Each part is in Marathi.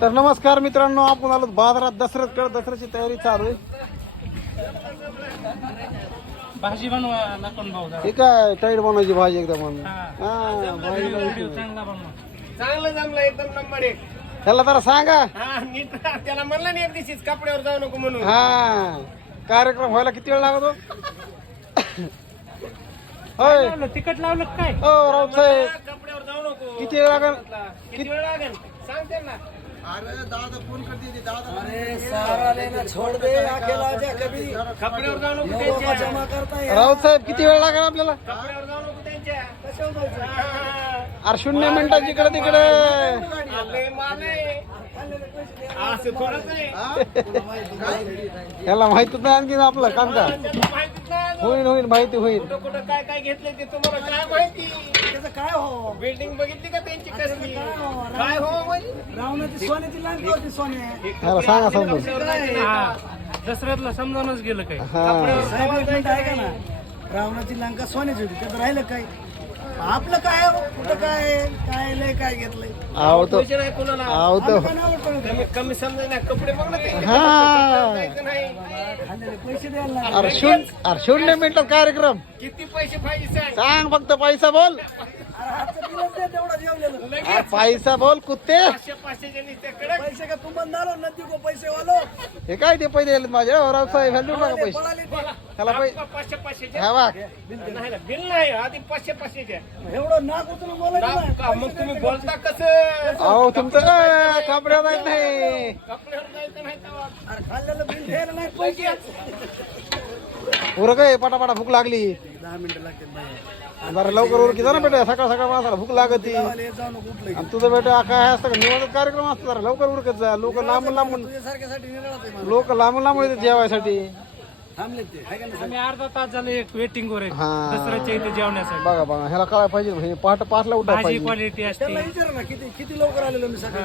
तर नमस्कार मित्रांनो, आपण आलो बाजारात दसऱ्याची तयारी चालू आहे. भाजी बनवा नकोन भाऊ जरा. हे काय टाईट बनवायची भाजी एकदम चांगलं एकदम नंबर एक. त्याला जरा सांगा. नीट त्याला म्हणलं नाही एक दिवशीच कपड्यावर जाऊ नको म्हणून. हा कार्यक्रम व्हायला किती वेळ लागतो? होय लावलं तिखट लावलं काय? हो राऊत साहेब, कपड्यावर जाऊ नको. किती वेळ लागेल? किती वेळ लागेल सांग त्यांना. छोड़ दे अकेला जा कभी कपड्यावर जाऊ नको लोगों को त्यांच्या. जमा करता है राऊत साहेब, किती वेळ लागेल आपल्याला? कपड्यावर जाऊ नको त्यांच्या. अरे 0 मिनिटात इकडे तिकडे. आपले माल आहे. असं थोडंच आहे. याला माहितीच नाही आणखी आपलं काम का त्यांना माहितीच नाही अजून. होईल माहिती होईल. कुठं कुठं काय काय घेतलंय ते तुम्हाला काय माहिती. त्याचं काय हो बिल्डिंग बघितली का त्यांची कसली काय हो म्हणजे रावणाची सोन्याची लांब होती सोने याला सांगा समजून. हा दसऱ्यातला समजावूनच गेलं काय? हा साहेब एक मिनिट ऐका ना, रावणाची लंका सोन्याची होती त्याचं राहिलं काय? आपलं काय हो? कुठं काय लय काय घेतलंय? आवतो पैसे नाही कोणाला. आवतो. काय नाव ठेवलं? कमी कमी समजा ना कपडे बघ ना त्यांचे. हा जायचं नाही. खाल्लेले पैसे द्यायला लागले. अरे 0 मिनिटात कार्यक्रम. किती पैसे पाहिजे सांग. सांग फक्त पैसा बोल. अरे हातचं दिलंच दे तेवढं जेवलेलं. अरे लगेच पैसा बोल कुत्ते. 500 नुसते कडक. पैसे का तू बंदारो नदी को पैसे वालो हे काय ते पैसे दिलेत माझे राव साहेब, ह्याला देऊ नका पैसे. पळाले ते. ह्याला पैसे 500 ह्या बघ. नाही ना, बिल नाही आधी 500 द्या. एवढं नाक उचलून बोलायचं का- मग तुम्ही बोलता कसं. अहो तुमचं काय कपड्यात जायचं नाही. कपड्यावर जायचं नाही तेव्हा. अरे खाल्लेलं बिल द्यायला नाही पैसे. उरक आहे, पटापटा भूक लागली. 10 मिनिटं लागतील बाहेर. जरा लवकर उरकी जा ना बेटा, सकाळ सकाळ माणसाला भूक लागती. गावाला येत जाऊ नको कुठलं. आणि तुझं बेटा काय असतं का निवांत कार्यक्रम असतो, जरा लवकर उरकत जा. लोक लांबून तुझ्यासारख्यासाठी निराळाच आहे मला. लोक लांबून येतात जेवायसाठी. थांबलेत ते हाय का नाही? आम्ही अर्धा तास झालं एक वेटिंग वर आहे हा. दसऱ्याच्या इथे जेवण्यासाठी. बघा बघा, ह्याला काय पाहिजे, हे पहाटे 5ला उठा भाजी पाहिजे. क्वालिटी असते. त्यांना विचारा ना किती लवकर आलेलो मी सकाळी.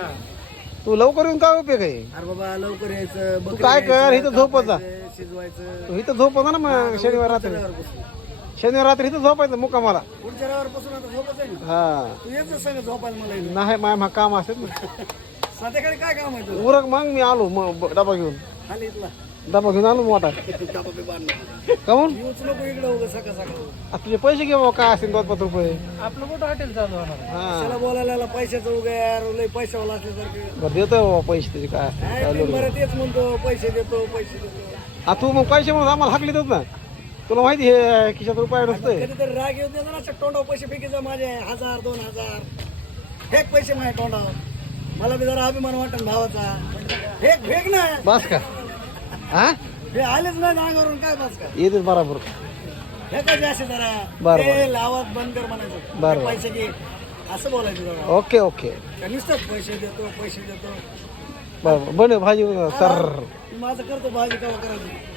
तू लवकर येऊन काय उपयोग आहे? अरे बाबा लवकर यायचं बकरी काय कर, घ्यायचं, इथं झोपत जा. कापायचं, शिजवायचं. तू इथं झोपत ना मग शनिवार रात्री. रविवारपासून. शनिवार रात्री इथं झोपायचं मुक्कामाला. पुढच्या रविवारपासून आता झोपच आहे ना. हा तू येत सांग झोपायला मला इथं. नाही माय काम असत ना. संध्याकाळी काय काम आहे तुझं? उरक मग मी आलो मग डबा घेऊन. खाली इथला डबा घेऊन आलो मोठा. डबा बी बांधला. काऊन? येऊच नको इकडे उगा सकाळ सकाळ. तुझे पैसे घे बाबा, काय असेल 2-5 रुपये. आपलं कुठं हॉटेल चालू होणार आहे? हा त्याला बोलायला पैशाचं उगा यार लय पैशावाला असल्यासारखे. बरं देतोय बाबा पैसे त्याचे काय असेल. काय काय ते लोड बरं तेच म्हणतो पैसे देतो. हा तू मग पैसे म्हणून आम्हाला हाकली देत ना. तुला माहिती हे खिशात रुपये नसतोय. कधीतरी राग येऊ देतो ना अशा तोंडावर पैसे फेकीचा माझे 1000-2000 फेक पैसे माझ्या तोंडावर. मला बी जरा अभिमान वाटत भावाचा. फेक ना बस का? हा हे आलेच नाही अंगावरून काय बस का येतेच बरोबर. फेकायचे असे जरा बरं. हे आवाज बंद कर म्हणायचं. बरं. हे पैसे घे असं बोलायचं जरा. ओके ओके का नुसतं पैसे देतो. बरं बन भाजी सर. माझं करतो भाजी कवा करायची.